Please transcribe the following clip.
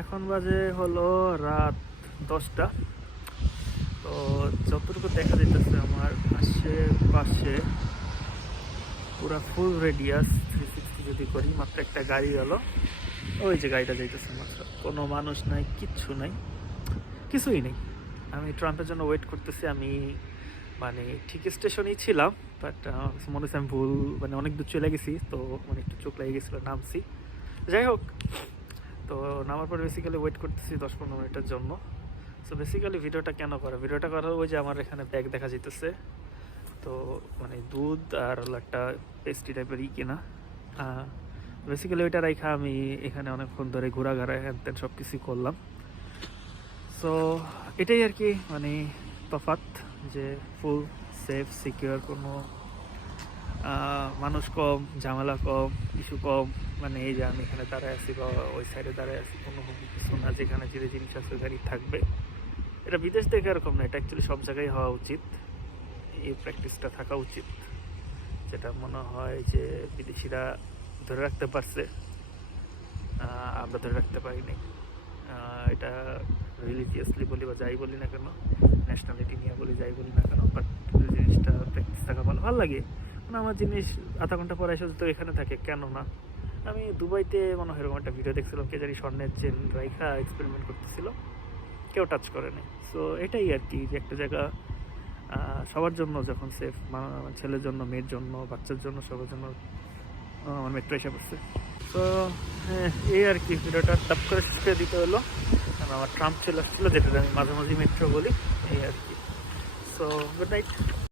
এখন বাজে হলো রাত 10টা। তো যতটুকু দেখা যাইতেছে আমার আশেপাশে পুরা ফুল রেডিয়াস 360 যদি করি, মাত্র একটা গাড়ি গেলো, ওই যে গাড়িটা যাইতেছে মাত্র, কোনো মানুষ নাই, কিচ্ছু নাই, কিছুই নেই। আমি ট্রাম্পের জন্য ওয়েট করতেছি। আমি মানে ঠিক স্টেশনেই ছিলাম, বাট মনে হচ্ছে আমি ভুল, মানে অনেক দূর চলে গেছি, তো মানে একটু চোখ লেগে গেছিলো, নামছি। যাই হোক, তো নামার পর বেসিক্যালি ওয়েট করতেছি 10-15 মিনিটের জন্য। সো বেসিক্যালি ভিডিওটা কেন করা, ভিডিওটা করার ওই যে আমার এখানে ব্যাগ দেখা যেতেছে, তো মানে দুধ আর হলো একটা পেস্ট্রি টাইপের কিনা, বেসিক্যালি ওইটা রাইখা আমি এখানে অনেকক্ষণ ধরে ঘোরাঘাড়া হ্যান ত্যান সব কিছুই করলাম। সো এটাই আর কি, মানে তফাৎ, যে ফুল সেফ সিকিউর, কোনো মানুষ কম, ঝামেলা কম, ইস্যু কম। মানে এই যে আমি এখানে দাঁড়ায় আছি বা ওই সাইডে দাঁড়ায় আছি, কোনো কিছু না, যেখানে যে জিনিস আছে গাড়ি থাকবে। এটা বিদেশ দেখে এরকম না, এটা অ্যাকচুয়ালি সব জায়গায় হওয়া উচিত, এই প্র্যাকটিসটা থাকা উচিত, যেটা মনে হয় যে বিদেশিরা ধরে রাখতে পারছে, আমরা ধরে রাখতে পারিনি। এটা রিলিজিয়াসলি বলি বা যাই বলি না কেন, ন্যাশনালিটি নিয়ে বলি যাই বলি না কেন, বাট জিনিসটা প্র্যাকটিস থাকা ভালো লাগে। মানে আমার জিনিস আধা ঘন্টা পরে এসে তো এখানে থাকে, কেন না। আমি দুবাইতে মনে হয় এরকম একটা ভিডিও দেখছিলাম, কে জানি স্বর্ণের চেন রাইখা এক্সপেরিমেন্ট করতেছিল, কেউ টাচ করেনি। সো এটাই আর কি, যে একটা জায়গা সবার জন্য যখন সেফ, ছেলের জন্য, মেয়ের জন্য, বাচ্চার জন্য, সবার জন্য আমার মেট্রো এসে পড়ছে। তো হ্যাঁ, এই আর কি, ভিডিওটা টাপ করে শেষ করে দিতে হলো, কারণ আমার ট্রাম্প চলে আসছিলো, যেটা আমি মাঝে মাঝে মেট্রো বলি, এই আর কি। So good night.